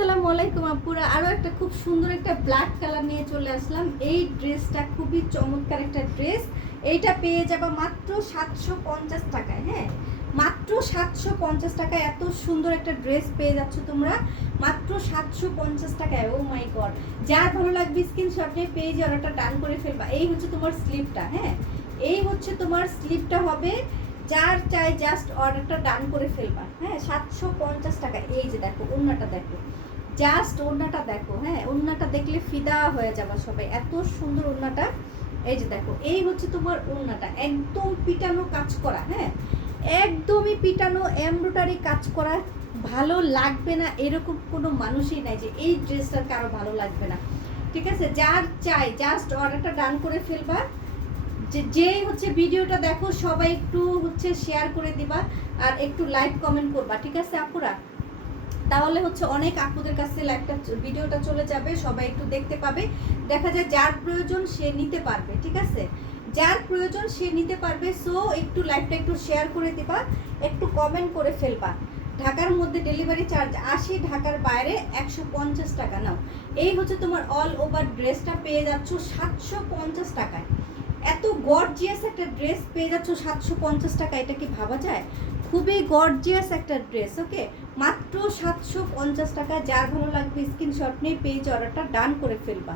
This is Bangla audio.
আসসালামু আলাইকুম আপুরা, আরও একটা খুব সুন্দর একটা ব্ল্যাক কালার নিয়ে চলে আসলাম। এই ড্রেসটা খুবই চমৎকার একটা ড্রেস। এইটা পেয়ে যাবা মাত্র 750 টাকায়। হ্যাঁ, মাত্র 750 টাকায় এত সুন্দর একটা ড্রেস পেয়ে যাচ্ছ তোমরা মাত্র 750 টাকায়। ও মাই গড, যার ভালো লাগবে স্ক্রিনশট নিয়ে পেজে অর্ডারটা ডান করে ফেলবা। এই হচ্ছে তোমার স্লিপটা। হ্যাঁ, এই হচ্ছে তোমার স্লিপটা হবে। যার চাই জাস্ট অর্ডারটা ডান করে ফেলবা। হ্যাঁ, 750 টাকা। এই যে দেখো ওড়নাটা, দেখো জাস্ট ওড়নাটা দেখো। হ্যাঁ, ওড়নাটা দেখলে ফিদা হয়ে যাবে সবাই, এত সুন্দর ওড়নাটা। এই যে দেখো, এই হচ্ছে তোমার ওড়নাটা, একদম পিটানো কাজ করা। হ্যাঁ, একদমই পিটানো এমব্রয়ডারি কাজ করা। ভালো লাগবে না এরকম কোনো মানুষই নাই যে এই ড্রেসটা কারো ভালো লাগবে না। ঠিক আছে, যার চাই জাস্ট অর্ডারটা ডান করে ফেলবা। যেই হচ্ছে ভিডিওটা দেখো সবাই একটু হচ্ছে শেয়ার করে দিবা আর একটু লাইক কমেন্ট করবা। ঠিক আছে আপুরা, তাহলে হচ্ছে অনেক আপুদের কাছে লাইকটা ভিডিওটা চলে যাবে, সবাই একটু দেখতে পাবে। দেখা যায় যার প্রয়োজন সে নিতে পারবে। ঠিক আছে, যার প্রয়োজন সে নিতে পারবে। সো একটু লাইকটা একটু শেয়ার করে দিবা, একটু কমেন্ট করে ফেলবা। ঢাকার মধ্যে ডেলিভারি চার্জ 80, ঢাকার বাইরে 150 টাকা নাও। এই হচ্ছে তোমার অল ওভার ড্রেসটা পেয়ে যাচ্ছ 750 টাকায়। এত গর্জিয়াস একটা ড্রেস পেয়ে যাচ্ছ 750 টাকা, এটা কি ভাবা যায়? খুবই গর্জিয়াস একটা ড্রেস। ওকে, মাত্র 750 টাকা। যার ভালো লাগবে স্ক্রিনশট নিয়ে পেজ অর্ডারটা ডান করে ফেলবা।